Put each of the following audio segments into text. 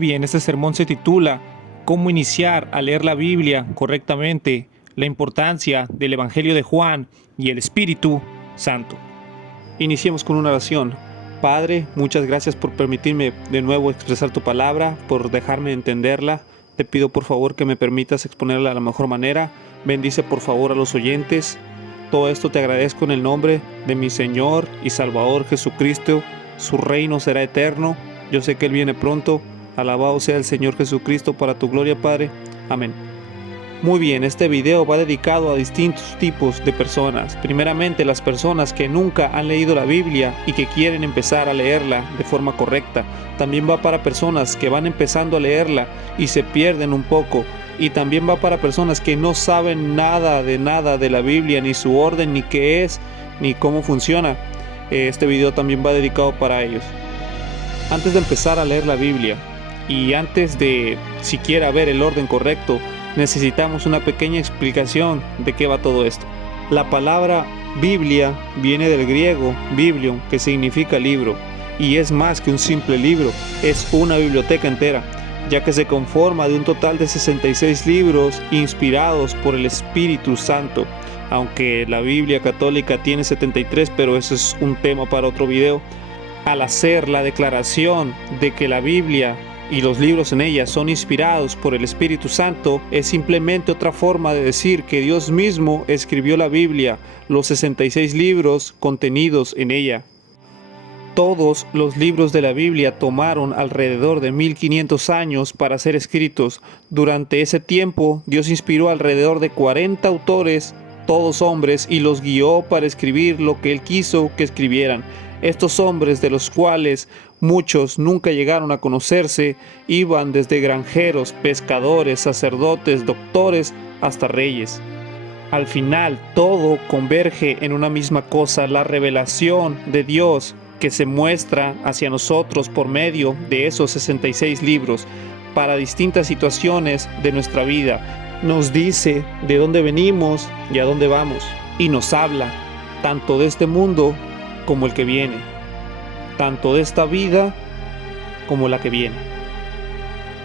Muy bien, este sermón se titula ¿Cómo iniciar a leer la Biblia correctamente? La importancia del Evangelio de Juan y el Espíritu Santo. Iniciemos con una oración. Padre, muchas gracias por permitirme de nuevo expresar tu palabra, por dejarme entenderla. Te pido por favor que me permitas exponerla de la mejor manera. Bendice por favor a los oyentes. Todo esto te agradezco en el nombre de mi Señor y Salvador Jesucristo. Su reino será eterno. Yo sé que Él viene pronto. Alabado sea el Señor Jesucristo para tu gloria, Padre. Amén. Muy bien, este video va dedicado a distintos tipos de personas. Primeramente, las personas que nunca han leído la Biblia y que quieren empezar a leerla de forma correcta. También va para personas que van empezando a leerla y se pierden un poco. Y también va para personas que no saben nada de la Biblia, ni su orden, ni qué es, ni cómo funciona. Este video también va dedicado para ellos. Antes de empezar a leer la Biblia, y antes de siquiera ver el orden correcto, necesitamos una pequeña explicación de qué va todo esto. La palabra Biblia viene del griego biblion, que significa libro, y es más que un simple libro, es una biblioteca entera, ya que se conforma de un total de 66 libros inspirados por el Espíritu Santo, aunque la Biblia católica tiene 73, pero eso es un tema para otro video. Al hacer la declaración de que la Biblia y los libros en ella son inspirados por el Espíritu Santo, es simplemente otra forma de decir que Dios mismo escribió la Biblia, los 66 libros contenidos en ella. Todos los libros de la Biblia tomaron alrededor de 1500 años para ser escritos. Durante ese tiempo, Dios inspiró alrededor de 40 autores, todos hombres, y los guió para escribir lo que Él quiso que escribieran. Estos hombres, de los cuales muchos nunca llegaron a conocerse, iban desde granjeros, pescadores, sacerdotes, doctores, hasta reyes. Al final, todo converge en una misma cosa, la revelación de Dios que se muestra hacia nosotros por medio de esos 66 libros para distintas situaciones de nuestra vida. Nos dice de dónde venimos y a dónde vamos, y nos habla tanto de este mundo como el que viene, tanto de esta vida como la que viene.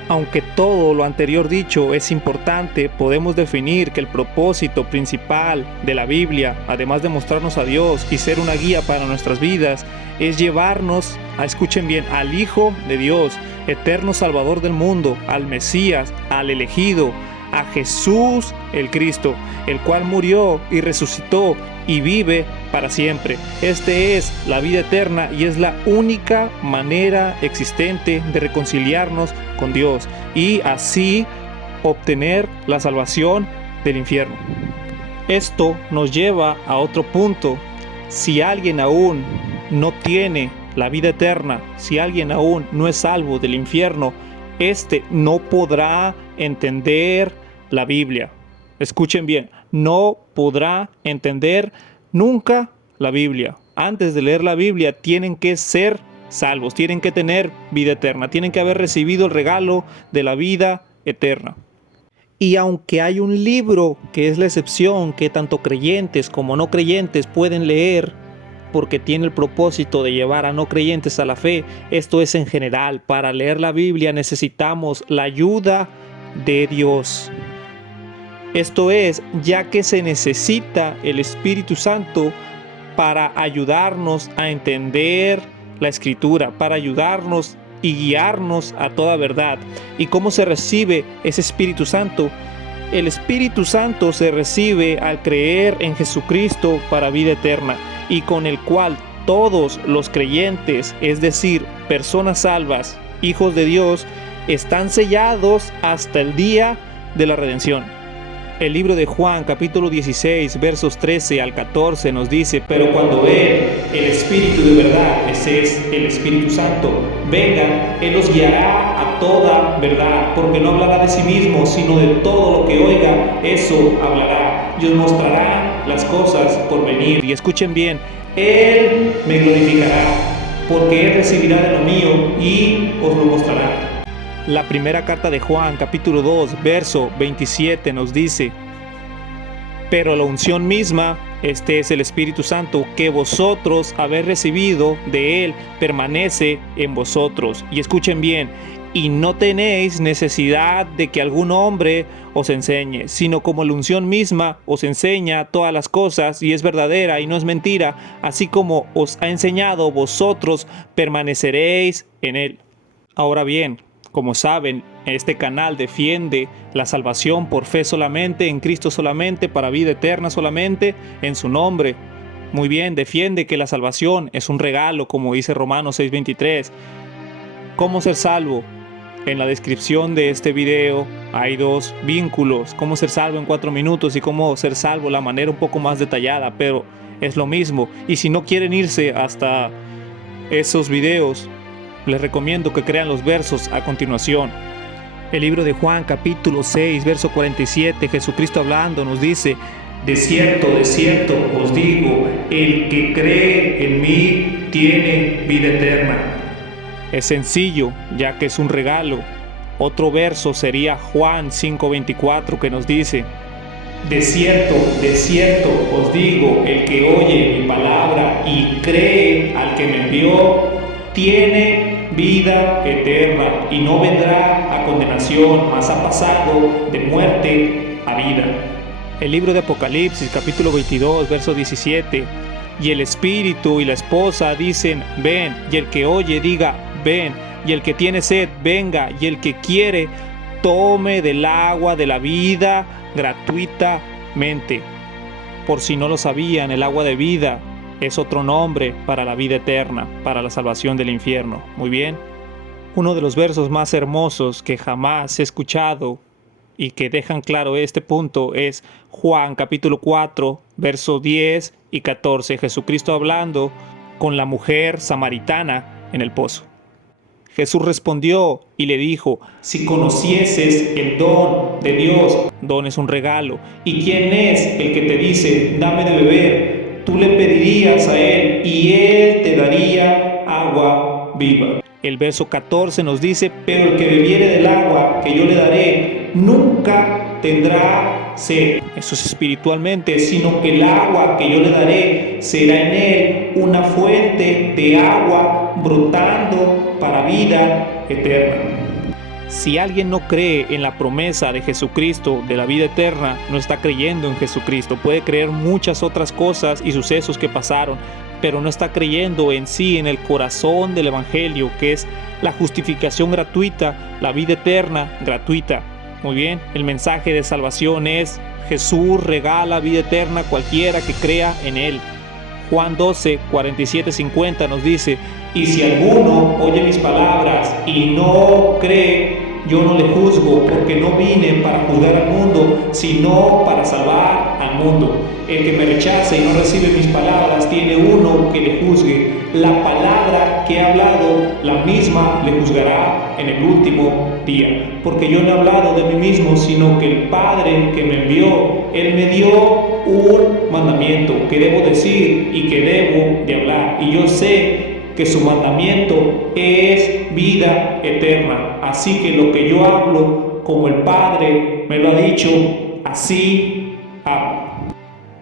Aunque todo lo anterior dicho es importante, podemos definir que el propósito principal de la Biblia, además de mostrarnos a Dios y ser una guía para nuestras vidas, es llevarnos, escuchen bien, al Hijo de Dios, eterno Salvador del mundo, al Mesías, al elegido, a Jesús el Cristo, el cual murió y resucitó y vive para siempre. Este es la vida eterna y es la única manera existente de reconciliarnos con Dios y así obtener la salvación del infierno. Esto nos lleva a otro punto. Si alguien aún no tiene la vida eterna, si alguien aún no es salvo del infierno, no podrá entender la Biblia. Escuchen bien, no podrá entender nunca la Biblia. Antes de leer la Biblia tienen que ser salvos, tienen que tener vida eterna, tienen que haber recibido el regalo de la vida eterna. Y aunque hay un libro que es la excepción que tanto creyentes como no creyentes pueden leer, porque tiene el propósito de llevar a no creyentes a la fe, esto es en general. Para leer la Biblia necesitamos la ayuda de Dios. Esto es, ya que se necesita el Espíritu Santo para ayudarnos a entender la Escritura, para ayudarnos y guiarnos a toda verdad. ¿Y cómo se recibe ese Espíritu Santo? El Espíritu Santo se recibe al creer en Jesucristo para vida eterna, y con el cual todos los creyentes, es decir, personas salvas, hijos de Dios, están sellados hasta el día de la redención. El libro de Juan, capítulo 16, versos 13 al 14 nos dice: pero cuando Él, el Espíritu de verdad, ese es el Espíritu Santo, venga, Él los guiará a toda verdad, porque no hablará de sí mismo, sino de todo lo que oiga, eso hablará, y os mostrará las cosas por venir. Y escuchen bien, Él me glorificará, porque Él recibirá de lo mío y os lo mostrará. La primera carta de Juan, capítulo 2, verso 27 nos dice: pero la unción misma, este es el Espíritu Santo, que vosotros habéis recibido de Él, permanece en vosotros. Y escuchen bien, y no tenéis necesidad de que algún hombre os enseñe, sino como la unción misma os enseña todas las cosas y es verdadera y no es mentira, así como os ha enseñado, vosotros permaneceréis en él. Ahora bien, como saben, este canal defiende la salvación por fe solamente, en Cristo solamente, para vida eterna solamente, en su nombre. Muy bien, defiende que la salvación es un regalo, como dice Romanos 6:23. ¿Cómo ser salvo? En la descripción de este video hay 2 vínculos, cómo ser salvo en 4 minutos y cómo ser salvo de la manera un poco más detallada, pero es lo mismo. Y si no quieren irse hasta esos videos, les recomiendo que crean los versos a continuación. El libro de Juan capítulo 6, verso 47, Jesucristo hablando nos dice: de cierto os digo, el que cree en mí tiene vida eterna. Es sencillo, ya que es un regalo. Otro verso sería Juan 5:24, que nos dice: de cierto os digo, el que oye mi palabra y cree al que me envió, tiene vida eterna y no vendrá a condenación, mas ha pasado de muerte a vida. El libro de Apocalipsis, capítulo 22, verso 17. Y el espíritu y la esposa dicen: ven, y el que oye diga: ven, y el que tiene sed venga, y el que quiere tome del agua de la vida gratuitamente. Por si no lo sabían, el agua de vida es otro nombre para la vida eterna, para la salvación del infierno. Muy bien. Uno de los versos más hermosos que jamás he escuchado y que dejan claro este punto es Juan capítulo 4, versos 10 y 14. Jesucristo hablando con la mujer samaritana en el pozo. Jesús respondió y le dijo: si conocieses el don de Dios, don es un regalo, y quién es el que te dice: dame de beber, tú le pedirías a él y él te daría agua viva. El verso 14 nos dice: pero el que bebiere del agua que yo le daré nunca tendrá sed. Eso es espiritualmente, sino que el agua que yo le daré será en él una fuente de agua brotando para vida eterna. Si alguien no cree en la promesa de Jesucristo de la vida eterna, no está creyendo en Jesucristo. Puede creer muchas otras cosas y sucesos que pasaron, pero no está creyendo en sí, en el corazón del Evangelio, que es la justificación gratuita, la vida eterna gratuita. Muy bien, el mensaje de salvación es: Jesús regala vida eterna a cualquiera que crea en él. Juan 12, 47-50 nos dice: y si alguno oye mis palabras y no cree, yo no le juzgo, porque no vine para juzgar al mundo, sino para salvar al mundo. El que me rechace y no recibe mis palabras tiene uno que le juzgue. La palabra que he hablado, la misma le juzgará en el último día. Porque yo no he hablado de mí mismo, sino que el Padre que me envió, Él me dio un mandamiento que debo decir y que debo de hablar. Y yo sé que su mandamiento es vida eterna. Así que lo que yo hablo, como el Padre me lo ha dicho, así hablo.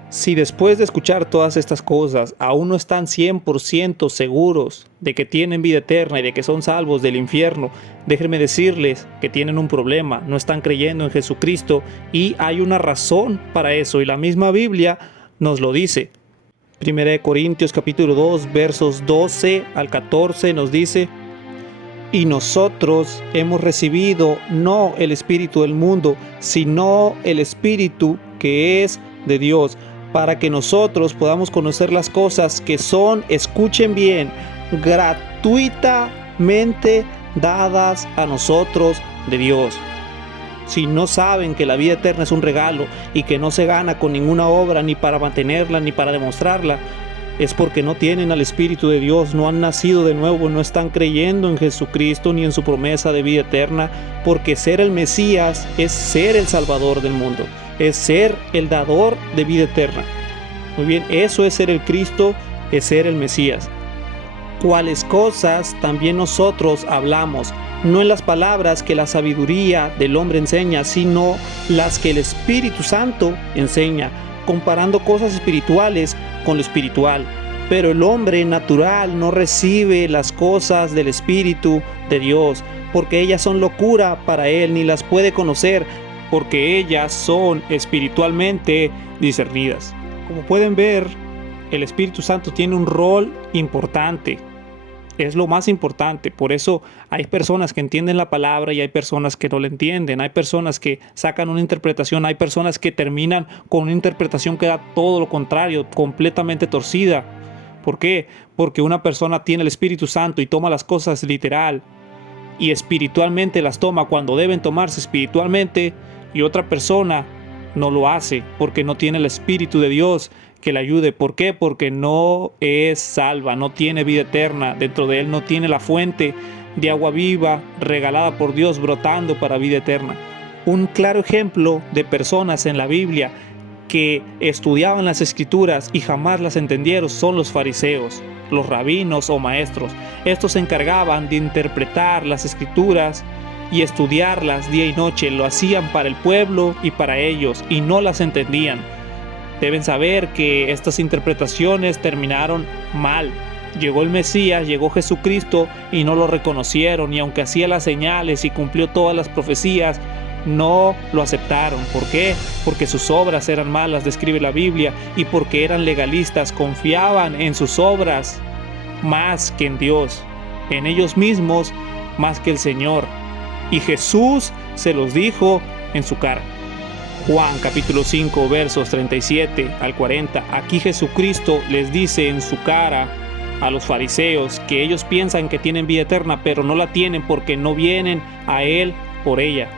Si después de escuchar todas estas cosas aún no están 100% seguros de que tienen vida eterna y de que son salvos del infierno, déjenme decirles que tienen un problema, no están creyendo en Jesucristo, y hay una razón para eso, y la misma Biblia nos lo dice. 1 Corintios capítulo 2, versos 12 al 14 nos dice: y nosotros hemos recibido no el espíritu del mundo, sino el espíritu que es de Dios, para que nosotros podamos conocer las cosas que son, escuchen bien, gratuitamente dadas a nosotros de Dios. Si no saben que la vida eterna es un regalo y que no se gana con ninguna obra, ni para mantenerla, ni para demostrarla, es porque no tienen al Espíritu de Dios, no han nacido de nuevo, no están creyendo en Jesucristo ni en su promesa de vida eterna, porque ser el Mesías es ser el Salvador del mundo, es ser el dador de vida eterna. Muy bien, eso es ser el Cristo, es ser el Mesías. ¿Cuáles cosas también nosotros hablamos? No en las palabras que la sabiduría del hombre enseña, sino las que el Espíritu Santo enseña, comparando cosas espirituales con lo espiritual. Pero el hombre natural no recibe las cosas del Espíritu de Dios, porque ellas son locura para él, ni las puede conocer, porque ellas son espiritualmente discernidas. Como pueden ver, el Espíritu Santo tiene un rol importante. Es lo más importante. Por eso hay personas que entienden la palabra y hay personas que no la entienden. Hay personas que sacan una interpretación, hay personas que terminan con una interpretación que da todo lo contrario, completamente torcida. ¿Por qué? Porque una persona tiene el Espíritu Santo y toma las cosas literal y espiritualmente las toma cuando deben tomarse espiritualmente, y otra persona no lo hace porque no tiene el Espíritu de Dios que le ayude. ¿Por qué? Porque no es salva, no tiene vida eterna. Dentro de él no tiene la fuente de agua viva regalada por Dios brotando para vida eterna. Un claro ejemplo de personas en la Biblia que estudiaban las Escrituras y jamás las entendieron son los fariseos, los rabinos o maestros. Estos se encargaban de interpretar las Escrituras y estudiarlas día y noche. Lo hacían para el pueblo y para ellos, y no las entendían. Deben saber que estas interpretaciones terminaron mal. Llegó el Mesías, llegó Jesucristo y no lo reconocieron, y aunque hacía las señales y cumplió todas las profecías, no lo aceptaron. ¿Por qué? Porque sus obras eran malas, describe la Biblia, y porque eran legalistas, confiaban en sus obras más que en Dios, en ellos mismos más que el Señor. Y Jesús se los dijo en su cara. Juan capítulo 5 versos 37 al 40. Aquí Jesucristo les dice en su cara a los fariseos que ellos piensan que tienen vida eterna, pero no la tienen porque no vienen a Él por ella.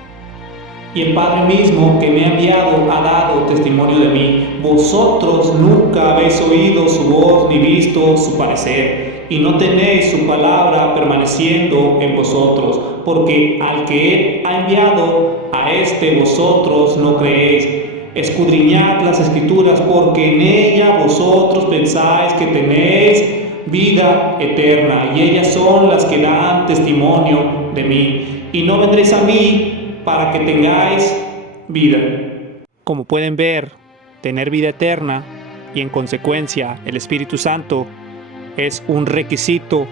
Y el Padre mismo que me ha enviado ha dado testimonio de mí. Vosotros nunca habéis oído su voz ni visto su parecer, y no tenéis su palabra permaneciendo en vosotros, porque al que Él ha enviado, a este vosotros no creéis. Escudriñad las Escrituras, porque en ellas vosotros pensáis que tenéis vida eterna, y ellas son las que dan testimonio de mí. Y no vendréis a mí para que tengáis vida. Como pueden ver, tener vida eterna y en consecuencia el Espíritu Santo es un requisito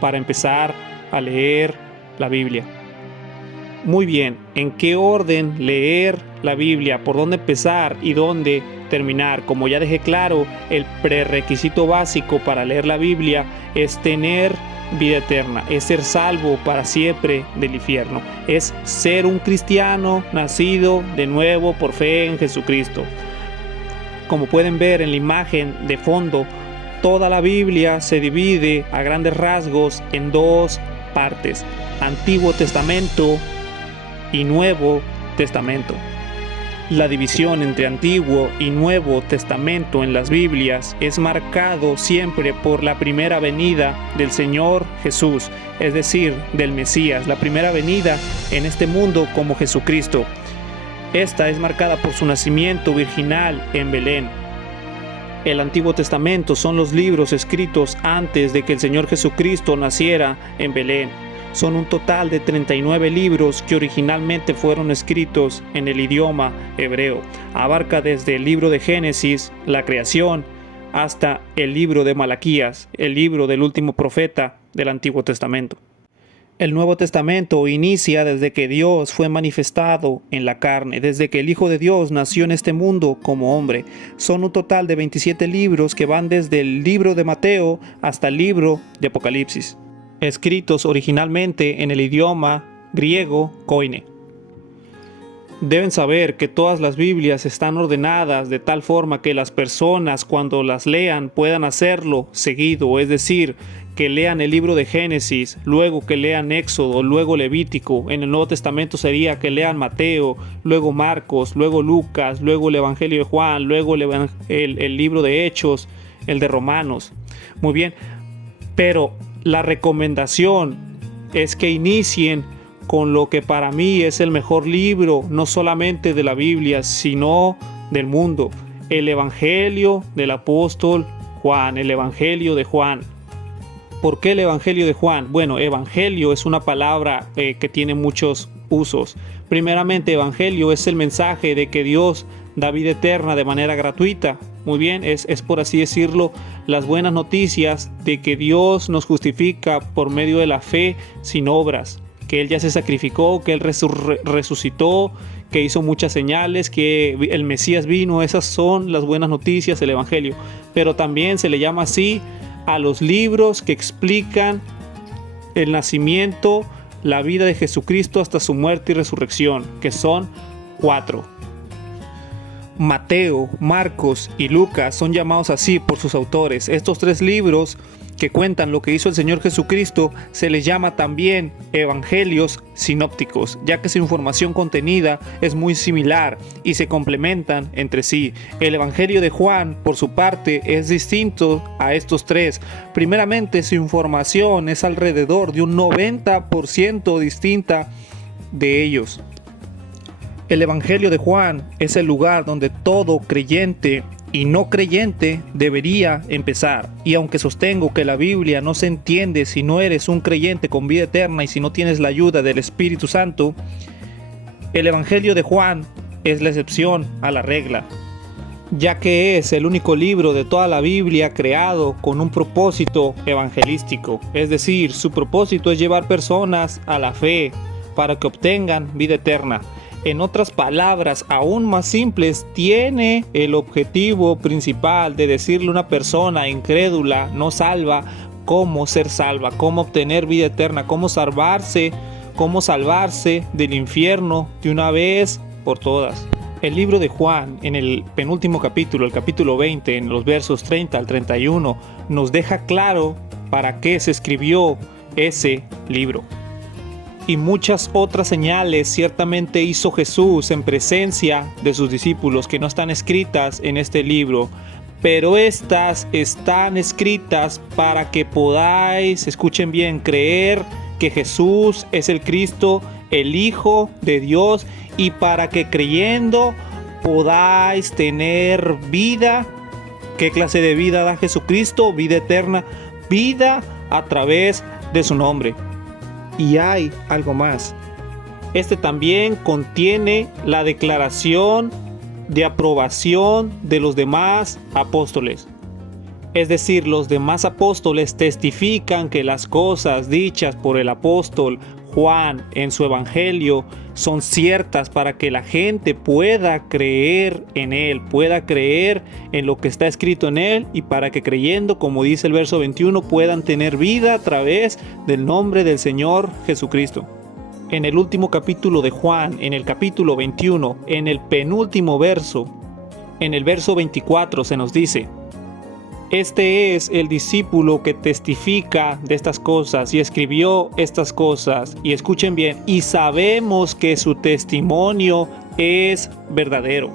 para empezar a leer la Biblia. Muy bien, ¿en qué orden leer la Biblia? ¿Por dónde empezar y dónde terminar? Como ya dejé claro, el prerequisito básico para leer la Biblia es tener vida eterna, es ser salvo para siempre del infierno, es ser un cristiano nacido de nuevo por fe en Jesucristo. Como pueden ver en la imagen de fondo, toda la Biblia se divide a grandes rasgos en dos partes: Antiguo Testamento y Nuevo Testamento. La división entre Antiguo y Nuevo Testamento en las Biblias es marcado siempre por la primera venida del Señor Jesús, es decir, del Mesías, la primera venida en este mundo como Jesucristo. Esta es marcada por su nacimiento virginal en Belén. El Antiguo Testamento son los libros escritos antes de que el Señor Jesucristo naciera en Belén. Son un total de 39 libros que originalmente fueron escritos en el idioma hebreo. Abarca desde el libro de Génesis, la creación, hasta el libro de Malaquías, el libro del último profeta del Antiguo Testamento. El Nuevo Testamento inicia desde que Dios fue manifestado en la carne, desde que el Hijo de Dios nació en este mundo como hombre. Son un total de 27 libros que van desde el libro de Mateo hasta el libro de Apocalipsis, escritos originalmente en el idioma griego koine. Deben saber que todas las Biblias están ordenadas de tal forma que las personas cuando las lean puedan hacerlo seguido, es decir, que lean el libro de Génesis, luego que lean Éxodo, luego Levítico. En el Nuevo Testamento sería que lean Mateo, luego Marcos, luego Lucas, luego el Evangelio de Juan, luego el libro de Hechos, el de Romanos. Muy bien, pero la recomendación es que inicien con lo que para mí es el mejor libro, no solamente de la Biblia, sino del mundo: el Evangelio del apóstol Juan, el Evangelio de Juan. ¿Por qué el Evangelio de Juan? Bueno, evangelio es una palabra que tiene muchos usos. Primeramente, evangelio es el mensaje de que Dios da vida eterna de manera gratuita. Muy bien, es por así decirlo, las buenas noticias de que Dios nos justifica por medio de la fe sin obras, que Él ya se sacrificó, que Él resucitó, que hizo muchas señales, que el Mesías vino. Esas son las buenas noticias, el Evangelio. Pero también se le llama así a los libros que explican el nacimiento, la vida de Jesucristo hasta su muerte y resurrección, que son 4. Mateo, Marcos y Lucas son llamados así por sus autores. Estos 3 libros que cuentan lo que hizo el Señor Jesucristo se les llama también evangelios sinópticos, ya que su información contenida es muy similar y se complementan entre sí. El Evangelio de Juan, por su parte, es distinto a estos 3. Primeramente, su información es alrededor de un 90% distinta de ellos. El Evangelio de Juan es el lugar donde todo creyente y no creyente debería empezar. Y aunque sostengo que la Biblia no se entiende si no eres un creyente con vida eterna y si no tienes la ayuda del Espíritu Santo, el Evangelio de Juan es la excepción a la regla, ya que es el único libro de toda la Biblia creado con un propósito evangelístico. Es decir, su propósito es llevar personas a la fe para que obtengan vida eterna. En otras palabras aún más simples, tiene el objetivo principal de decirle a una persona incrédula, no salva, cómo ser salva, cómo obtener vida eterna, cómo salvarse del infierno de una vez por todas. El libro de Juan, en el penúltimo capítulo, el capítulo 20, en los versos 30 al 31, nos deja claro para qué se escribió ese libro. Y muchas otras señales ciertamente hizo Jesús en presencia de sus discípulos que no están escritas en este libro, pero estas están escritas para que podáis, escuchen bien, creer que Jesús es el Cristo, el Hijo de Dios, y para que creyendo podáis tener vida. ¿Qué clase de vida da Jesucristo? Vida eterna, vida a través de su nombre. Y hay algo más. Este también contiene la declaración de aprobación de los demás apóstoles. Es decir, los demás apóstoles testifican que las cosas dichas por el apóstol Juan en su evangelio son ciertas para que la gente pueda creer en él, pueda creer en lo que está escrito en él, y para que creyendo, como dice el verso 21, puedan tener vida a través del nombre del Señor Jesucristo. En el último capítulo de Juan, en el capítulo 21, en el penúltimo verso, en el verso 24 se nos dice: este es el discípulo que testifica de estas cosas y escribió estas cosas. Y escuchen bien, y sabemos que su testimonio es verdadero.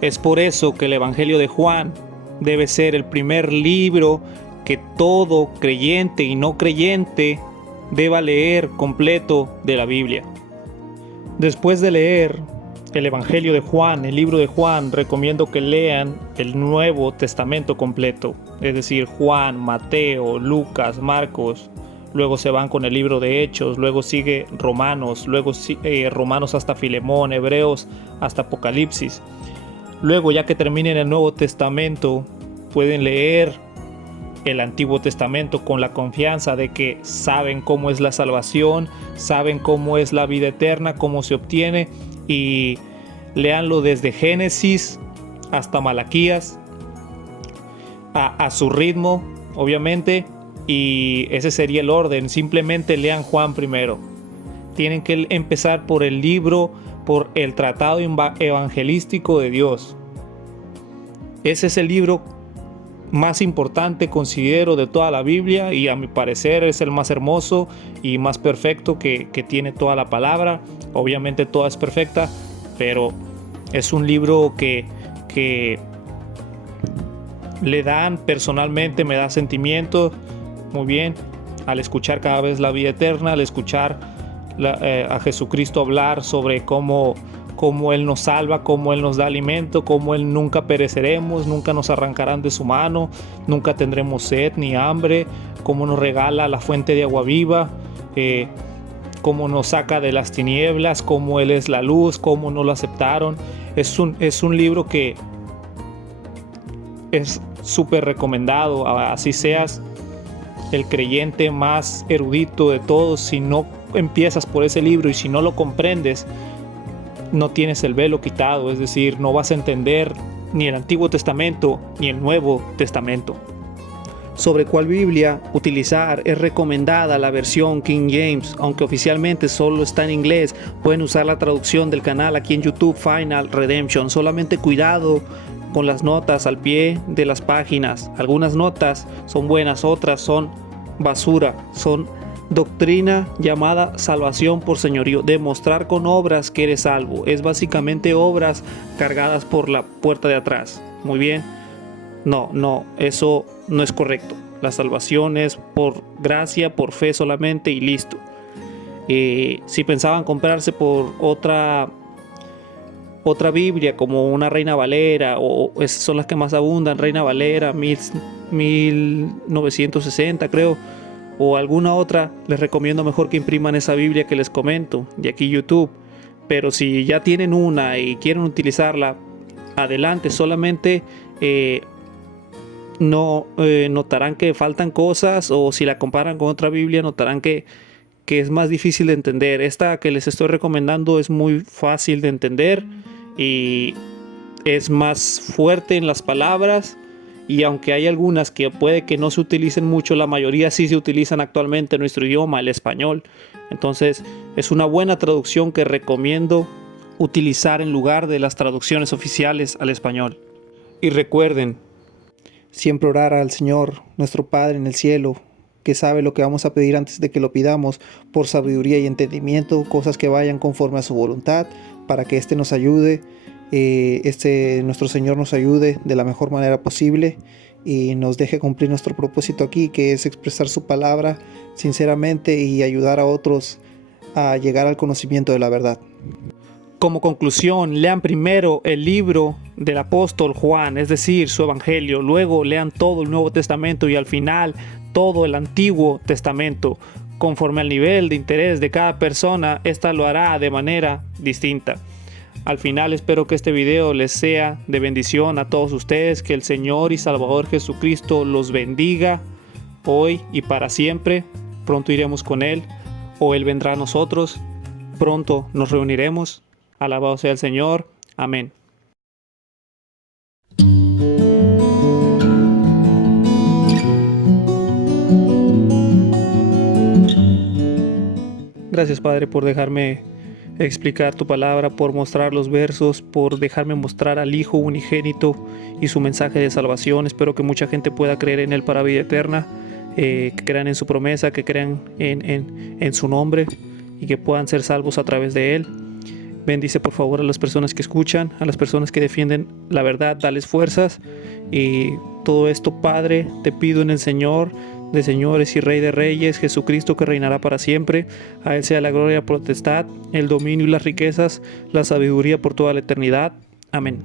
Es por eso que el Evangelio de Juan debe ser el primer libro que todo creyente y no creyente deba leer completo de la Biblia. Después de leer el Evangelio de Juan, el libro de Juan, recomiendo que lean el Nuevo Testamento completo, es decir, Juan, Mateo, Lucas, Marcos. Luego se van con el libro de Hechos, luego sigue Romanos, luego Romanos hasta Filemón, Hebreos hasta Apocalipsis. Luego, ya que terminen el Nuevo Testamento, pueden leer el Antiguo Testamento con la confianza de que saben cómo es la salvación, saben cómo es la vida eterna, cómo se obtiene, y léanlo desde Génesis hasta Malaquías a su ritmo, obviamente, y ese sería el orden. Simplemente lean Juan primero. Tienen que empezar por el libro, por el tratado evangelístico de Dios. Ese es el libro más importante, considero, de toda la Biblia, y a mi parecer es el más hermoso y más perfecto que tiene toda la palabra. Obviamente toda es perfecta, pero es un libro que le dan, personalmente me da sentimiento muy bien al escuchar cada vez la vida eterna, al escuchar a Jesucristo hablar sobre cómo Él nos salva, cómo Él nos da alimento, cómo Él nunca pereceremos, nunca nos arrancarán de su mano, nunca tendremos sed ni hambre, cómo nos regala la fuente de agua viva, cómo nos saca de las tinieblas, cómo Él es la luz, cómo no lo aceptaron. Es un libro que es súper recomendado, así seas el creyente más erudito de todos. Si no empiezas por ese libro y si no lo comprendes, no tienes el velo quitado, es decir, no vas a entender ni el Antiguo Testamento ni el Nuevo Testamento. Sobre cuál Biblia utilizar, es recomendada la versión King James, aunque oficialmente solo está en inglés. Pueden usar la traducción del canal aquí en YouTube, Final Redemption. Solamente cuidado con las notas al pie de las páginas. Algunas notas son buenas, otras son basura, son doctrina llamada salvación por señorío, demostrar con obras que eres salvo. Es básicamente obras cargadas por la puerta de atrás. Muy bien. No, eso no es correcto. La salvación es por gracia, por fe solamente y listo. Si pensaban comprarse por otra Biblia como una Reina Valera, o esas son las que más abundan, Reina Valera 1960 creo, o alguna otra, les recomiendo mejor que impriman esa Biblia que les comento de aquí YouTube. Pero si ya tienen una y quieren utilizarla, adelante. Solamente notarán que faltan cosas, o si la comparan con otra Biblia notarán que es más difícil de entender. Esta que les estoy recomendando es muy fácil de entender y es más fuerte en las palabras, y aunque hay algunas que puede que no se utilicen mucho, la mayoría sí se utilizan actualmente en nuestro idioma, el español. Entonces es una buena traducción que recomiendo utilizar en lugar de las traducciones oficiales al español. Y recuerden siempre orar al Señor, nuestro Padre en el cielo, que sabe lo que vamos a pedir antes de que lo pidamos, por sabiduría y entendimiento, cosas que vayan conforme a su voluntad, para que nos ayude, nuestro Señor nos ayude de la mejor manera posible y nos deje cumplir nuestro propósito aquí, que es expresar su palabra sinceramente y ayudar a otros a llegar al conocimiento de la verdad. Como conclusión, lean primero el libro del apóstol Juan, es decir, su evangelio. Luego lean todo el Nuevo Testamento y al final todo el Antiguo Testamento. Conforme al nivel de interés de cada persona, esta lo hará de manera distinta. Al final espero que este video les sea de bendición a todos ustedes, que el Señor y Salvador Jesucristo los bendiga hoy y para siempre. Pronto iremos con Él, o Él vendrá a nosotros. Pronto nos reuniremos. Alabado sea el Señor. Amén. Gracias, Padre, por dejarme explicar tu palabra, por mostrar los versos, por dejarme mostrar al Hijo unigénito y su mensaje de salvación. Espero que mucha gente pueda creer en Él para vida eterna, que crean en su promesa, que crean en su nombre y que puedan ser salvos a través de Él. Bendice por favor a las personas que escuchan, a las personas que defienden la verdad, dales fuerzas. Y todo esto, Padre, te pido en el Señor de señores y Rey de reyes, Jesucristo, que reinará para siempre. A Él sea la gloria, la potestad, el dominio y las riquezas, la sabiduría por toda la eternidad. Amén.